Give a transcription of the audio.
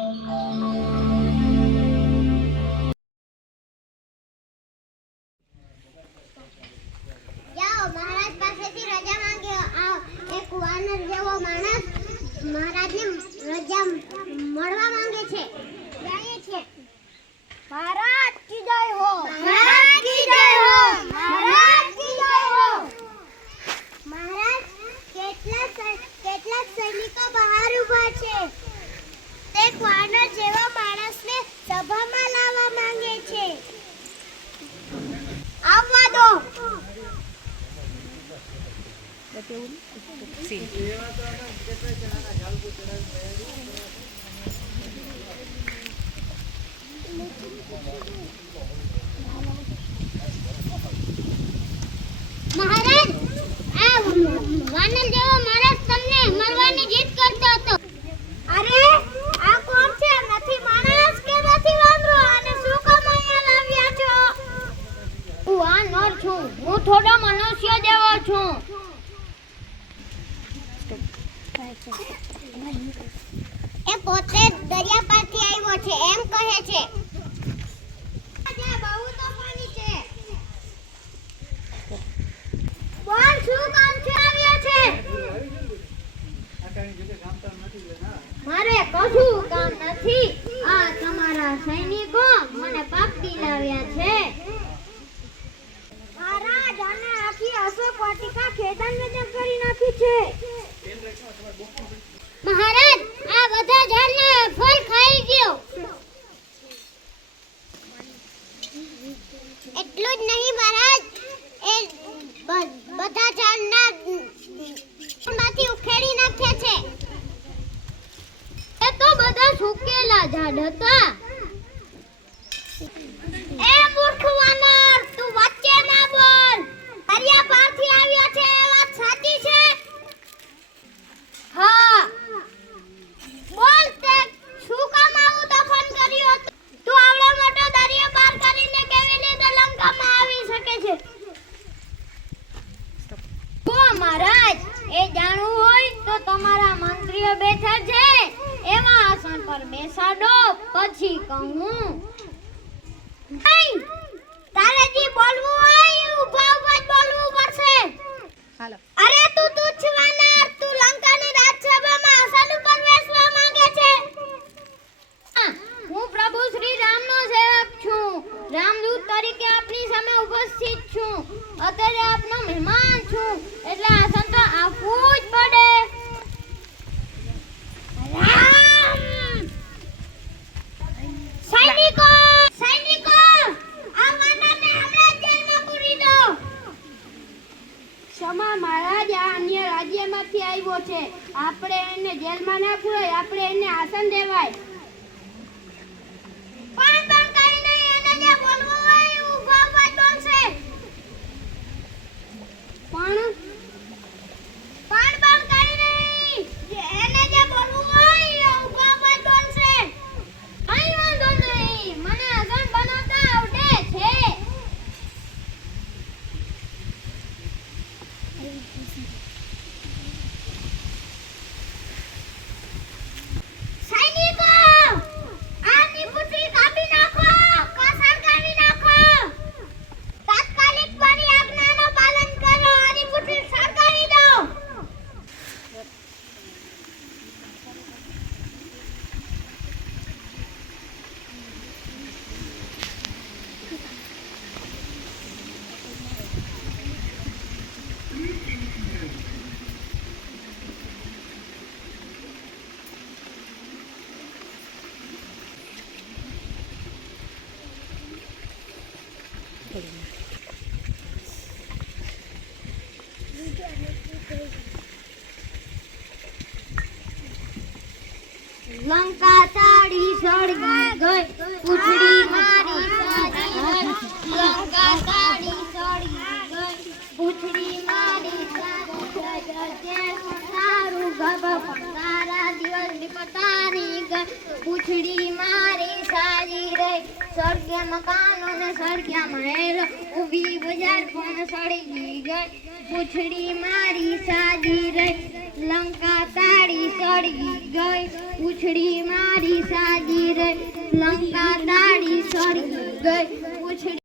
જાઓ મહારાજ પાસેથી રજા માંગ્યો. આ એક વાનર જેવો માણસ મહારાજને રજા મળવા માંગે છે. જાય છે. મહારાજ કી જય હો. મહારાજ કી જય હો. મહારાજ કી જય હો. મહારાજ કેટલાક સૈનિકો બહાર ઊભા છે. એક વાનર જેવો માણસને સભામાં લાવવા માંગે છે. આવવા દો. મહારાજ, આ વાનર જેવો માણસ તમને મરવાની જીદ કરતો હતો. અરે આ કોણ છે? નથી માણસ કે નથી વાંદરો? અને શું કામ અહીંયા લાવ્યા છો? હું વાનર છું. હું થોડો મનુષ્ય જેવો છું. એ પોતે દરિયા પરથી આવ્યો છે એમ કહે છે. બહુ તોફાની છે. બોલ, શું કામ છે? આવ્યો છે. મારે કશું કામ નથી. આ તમારા સૈનિકો મને પકડી લાવ્યા છે. મહારાજ, આને આખી અશોક વાટિકા ખેદાન વેદન કરી નાખી છે. મહારાજ, આ બધા ઝાડના ફળ ખાઈ ગયો. એટલું જ નહીં મહારાજ, એ બધા ઝાડના માંથી ઉખેડી નાખ્યા છે. એ તો બધા સુકેલા ઝાડ હતા. એ મૂર્ખ વાનર, તું વચ્ચે ના બોલ. દરિયા પારથી આવ્યો છે એ વાત સાચી છે? હા. બોલ, તે શું કામ આવું તોફાન કર્યું હતું? તું આવડો મોટો દરિયો પાર કરીને કેવી રીતે લંકામાં આવી શકે છે? ઓ મહારાજ, એ જાણવું હોય તો તમારા મંત્રીઓ બેઠા છે એવા આસન પર બેસાડો, પછી કહું. નહીં, તારે જે બોલવું હોય ઊભા ઊભા જ બોલવું પડશે. હાલો. અરે તું તુચ્છ વાનર, તું લંકાની રાજસભામાં આસન ઉપર બેસવા માંગે છે? હું પ્રભુ શ્રી રામનો સેવક છું. રામદૂત તરીકે આપની સામે ઉપસ્થિત છું. અત્યારે આપનો મહેમાન છું, એટલે આસન તો આપવું જ પડે. રામ! સૈનિકો, આ વાનરને હમણાં જ જેલમાં પૂરી દો. ક્ષમા મહારાજ, આ અન્ય રાજ્યમાંથી આવ્યો છે. આપણે એને જેલમાં ના પૂરાય, આપણે એને આસન દેવાય. પણ કઈ નહીં, એને જે બોલવું હોય ઊભા ઊભા જ બોલશે. પણ કઈ નહીં, એને જે બોલવું હોય ઊભા ઊભા જ બોલશે. કઈ વાંધો નહીં, મને આસન બનાવતા આવડે છે. સૈનિકો, આની પુત્રી કાપી નાખો, સળગાવી નાખો. તાત્કાલિક મારી આજ્ઞાનું પાલન કરો. આની પુત્રી સળગાવી દો. લંકા તાળી સળગી ગઈ, પૂછડી મારી સાજી ગઈ. લંકા તાળી સળગી ગઈ, પૂછડી મારી સાજી ગઈ. તારું ગભ પણ તારા દિવસની પતારી ગઈ, પૂછડી મારી સાજી રહી. સળગે મકાનો ને સળગ્યા મહેલો, ઊભી બજાર પણ સળગી ગઈ, પૂંછડી મારી સાજી રહી, લંકા તાળી સળગી ગઈ, પૂંછડી મારી સાજી રહી, લંકા તાળી સળગી ગઈ, પૂંછડી